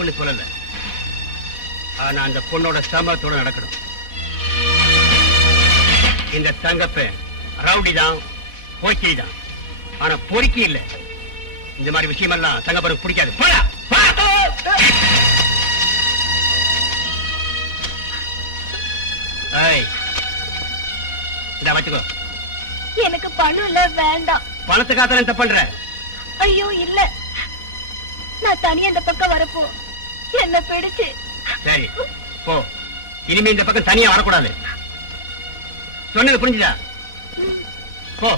தப்புன்னு சொல்லல. ஆனா அந்த பொண்ணோட சமத்தோட நடக்கணும். இந்த தங்கப்ப ரவுடி தான், போக்கி தான், ஆனா பொறுக்கி இல்ல. இந்த மாதிரி விஷயமெல்லாம் தங்கப்பனுக்கு பிடிக்காது. போடா, இத வச்சுக்கோ. எனக்கு பணம் இல்ல, வேண்டாம். பணத்துக்காக என்ன பண்ற? ஐயோ இல்ல, நான் தனியா இந்த பக்கம் வரப்போ என்ன பிடிச்சு. சரி போ, இனிமே இந்த பக்கம் தனியா வரக்கூடாது. சொன்னது புரிஞ்சுதா? போ.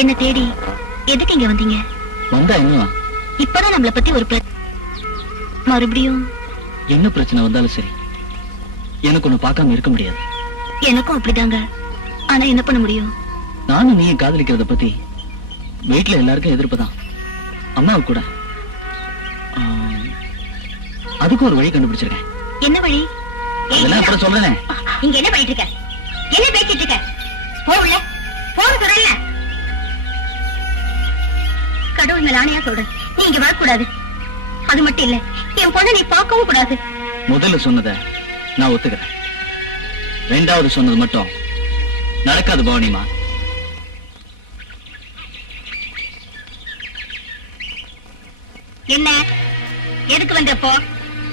என்ன தேடி எதுக்கு இங்க வந்தீங்க? வந்தா என்ன? இப்பதான் நம்மளை பத்தி ஒரு மறுபடியும் என்ன பிரச்சனை வந்தாலும் சரி, எனக்கு ஒண்ணு பார்க்காம இருக்க முடியாது. எனக்கும் அப்படிதாங்க. ஆனா என்ன பண்ண முடியும்? நானும் நீ காதலிக்கிறத பத்தி வீட்டுல எல்லாருக்கும் எதிர்ப்புதான், அம்மாவுக்கு கூட. அதுக்கு ஒரு வழி கண்டுபிடிச்சிருக்கேன். என்ன வழி? அதெல்லாம் அப்புறம் சொல்றேன். இங்க என்ன பண்ணிட்டு இருக்க? என்ன பேசிட்டு இருக்க? போகல போக சொல்றேன்ல. கடவுள் மேல ஆணையா சொல்றேன், நீ இங்க வரக்கூடாது. அது மட்டும் இல்ல, என் பொண்ணை நீ பார்க்கவும் கூடாது. முதல்ல சொன்னதை நான் ஒத்துக்கிறேன். ரெண்டாவது சொன்னது மட்டும் நடக்காது பவானிமா. என்ன எதுக்கு வந்தப்போ?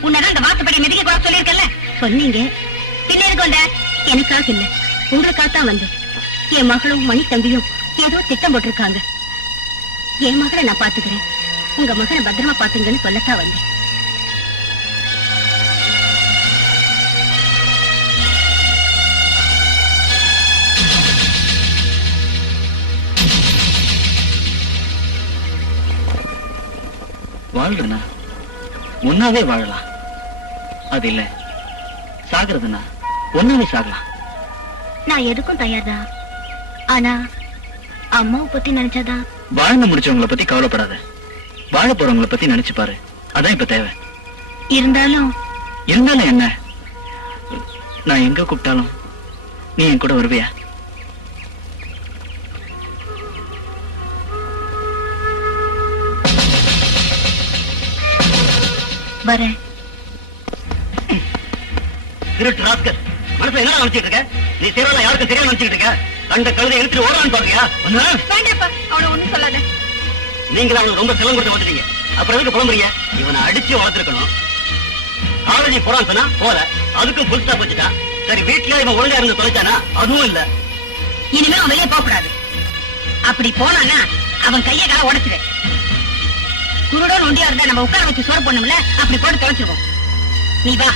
உன்னதான் இந்த வாசப்படி மிதிக்க கூட சொல்லியிருக்கல. சொன்னீங்க. பின்ன எதுக்கு வந்த? எனக்காக இல்ல, உங்களுக்காகத்தான் வந்து. என் மகளும் மணி தம்பியும் ஏதோ திட்டம் போட்டிருக்காங்க. என் மகளை நான் பாத்துக்கிறேன், உங்க மகனை பத்திரமா பாத்துங்கன்னு சொல்லத்தான் வந்தேன். வாழ்றதுனா ஒன்னாவே வாழலாம், அது இல்ல சாகிறதுனா ஒன்னாவே சாகலாம். நான் எதுக்கும் தயார்தான். ஆனா அம்மாவை பத்தி நினைச்சாதான். வாழ்ந்து முடிச்சவங்களை பத்தி கவலைப்படாத, வாழ போறவங்களை பத்தி நினைச்சு பாரு. அதான் இப்ப தேவை. இருந்தாலும் என்ன, நான் எங்க கூப்பிட்டாலும் நீ என் கூட வருவியா? வரேன். திருட்டு ராஸ்கல், மனசுல என்ன நினைச்சிட்டு இருக்க? நீ தேவையில்ல யாருக்கும் தெரியாம நினைச்சிட்டு இருக்க? கண்ட கழுதை எடுத்துட்டு ஓடான்னு பாக்குறியா? வேண்டாப்பா, அவனை ஒண்ணும் சொல்லாத. நீங்களா அவனுக்கு ரொம்ப செலவு கொடுத்து வந்துட்டீங்க. அப்புறம் எதுக்கு புலம்புறீங்க? இவனை அடிச்சு வளர்த்துருக்கணும். காலேஜ் போறான்னு சொன்னா போல, அதுக்கும் புல் ஸ்டாப் வச்சுட்டா. சரி, வீட்டுல இவன் ஒழுங்கா இருந்து தொலைச்சானா? அதுவும் இல்ல. இனிமே அவன் வெளியே போக கூடாது. அப்படி போனானா அவன் கையை கால உடைச்சிடு. குருடோன் ஒண்டியா இருந்தா நம்ம உட்கார வச்சு சோறு போடணும்ல, அப்படி போட்டு தொலைச்சிருவோம். நீ வா.